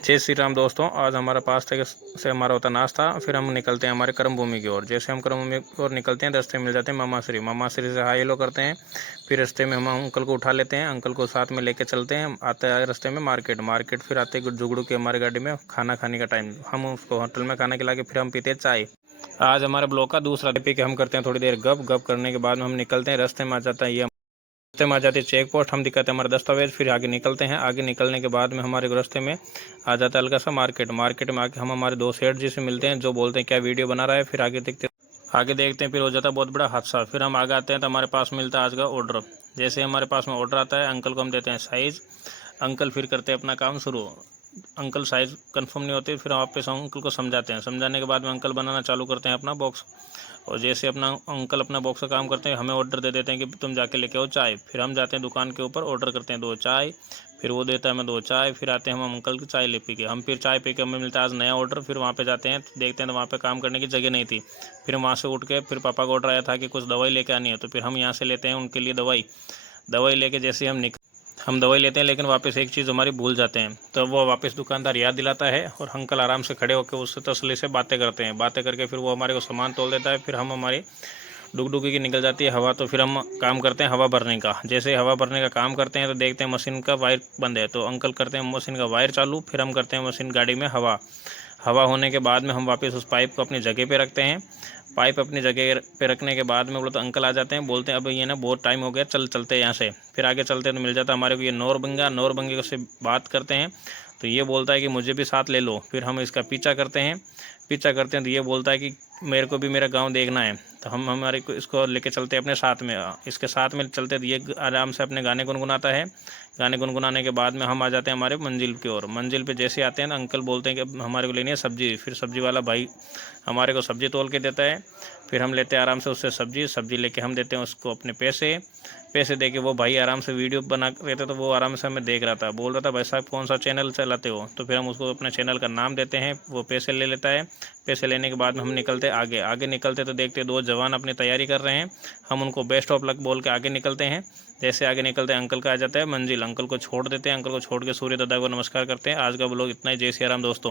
जय श्री राम दोस्तों। आज हमारा 5 तक से हमारा होता नाश्ता, फिर हम निकलते हैं हमारे कर्म भूमि की ओर। जैसे हम कर्म भूमि की ओर निकलते हैं, रास्ते में मिल जाते हैं मामा श्री से हाई हेलो करते हैं। फिर रास्ते में हम अंकल को उठा लेते हैं, अंकल को साथ में लेके चलते हैं। आते हैं रास्ते में मार्केट, फिर आते हैं जुगड़ू के हमारी गाड़ी में खाना खाने का टाइम। हम उसको होटल में खाना खिला के फिर हम पीते हैं चाय। आज हमारे ब्लॉक का दूसरा पी के हम करते हैं थोड़ी देर गप करने के बाद में हम निकलते हैं। रास्ते में आ जाता है रास्ते में आ जाती है चेक पोस्ट। हम दिखाते हैं हमारे दस्तावेज, फिर आगे निकलते हैं। आगे निकलने के बाद में हमारे रास्ते में आ जाता है हल्का सा मार्केट में आके हम हमारे दो सेठ जी से मिलते हैं, जो बोलते हैं क्या वीडियो बना रहा है। फिर आगे देखते हैं, फिर हो जाता है बहुत बड़ा हादसा। फिर हम आगे आते हैं तो हमारे पास मिलता है आज का ऑर्डर। जैसे हमारे पास में ऑर्डर आता है, अंकल को हम देते हैं साइज़। अंकल फिर करते हैं अपना काम शुरू। अंकल साइज़ कंफर्म नहीं होती, फिर वापस हम अंकल को समझाते हैं। समझाने के बाद में अंकल बनाना चालू करते हैं अपना बॉक्स। और जैसे अपना अंकल अपना बॉक्स का काम करते हैं, हमें ऑर्डर दे देते हैं कि तुम जाके लेके आओ चाय। फिर हम जाते हैं दुकान के ऊपर, ऑर्डर करते हैं 2 चाय। फिर वो देता है हमें 2 चाय। फिर आते हैं हम अंकल की चाय ले पी के। हम फिर चाय पी के हमें मिलता है आज नया ऑर्डर। फिर वहाँ पे जाते हैं, देखते हैं तो वहाँ पे काम करने की जगह नहीं थी। फिर वहाँ से उठ के फिर पापा का ऑर्डर आया था कि कुछ दवाई लेके आनी है, तो फिर हम यहाँ से लेते हैं उनके लिए दवाई लेके जैसे हम दवाई लेते हैं, लेकिन वापस एक चीज़ हमारी भूल जाते हैं। तो वो वापस दुकानदार याद दिलाता है और अंकल आराम से खड़े होकर उससे तसल्ली से बातें करते हैं। बातें करके फिर वो हमारे को सामान तोल देता है। फिर हम हमारी डुगडुगी की निकल जाती है हवा, तो फिर हम काम करते हैं हवा भरने का। जैसे हवा भरने का काम करते हैं तो देखते हैं मशीन का वायर बंद है, तो अंकल करते हैं मशीन का वायर चालू। फिर हम करते हैं मशीन गाड़ी में हवा होने के बाद में हम वापस उस पाइप को अपनी जगह पे रखते हैं। पाइप अपनी जगह पे रखने के बाद में बोले तो अंकल आ जाते हैं, बोलते हैं अब ये ना बहुत टाइम हो गया, चलते हैं यहाँ से। फिर आगे चलते हैं तो मिल जाता है हमारे को ये नौरबंगा से बात करते हैं। तो ये बोलता है कि मुझे भी साथ ले लो। फिर हम इसका पीछा करते हैं तो ये बोलता है कि मेरे को भी मेरा गांव देखना है। तो हम हमारे को इसको लेके चलते हैं अपने साथ में। इसके साथ में चलते तो ये आराम से अपने गाने गुनगुनाता है। गाने गुनगुनाने के बाद में हम आ जाते हैं हमारे मंजिल की ओर। मंजिल पे जैसे आते हैं ना, अंकल बोलते हैं कि हमारे को लेनी है सब्जी। फिर सब्जी वाला भाई हमारे को सब्जी तोल के देता है। फिर हम लेते हैं आराम से उससे सब्जी लेके हम देते हैं उसको अपने पैसे दे के। वो भाई आराम से वीडियो बना रहे थे, तो वो आराम से हमें देख रहा था। बोल रहा था भाई साहब कौन सा चैनल चलाते हो, तो फिर हम उसको अपने चैनल का नाम देते हैं। वो पैसे ले लेता है। पैसे लेने के बाद में हम निकलते आगे निकलते तो देखते 2 जवान अपनी तैयारी कर रहे हैं। हम उनको बेस्ट ऑफ लक बोल के आगे निकलते हैं। जैसे आगे निकलते हैं अंकल का आ जाता है मंजिल। अंकल को छोड़ देते हैं, अंकल को छोड़ के सूर्य दादा को नमस्कार करते हैं। आज का ब्लॉग इतना ही। जय सिया राम दोस्तों।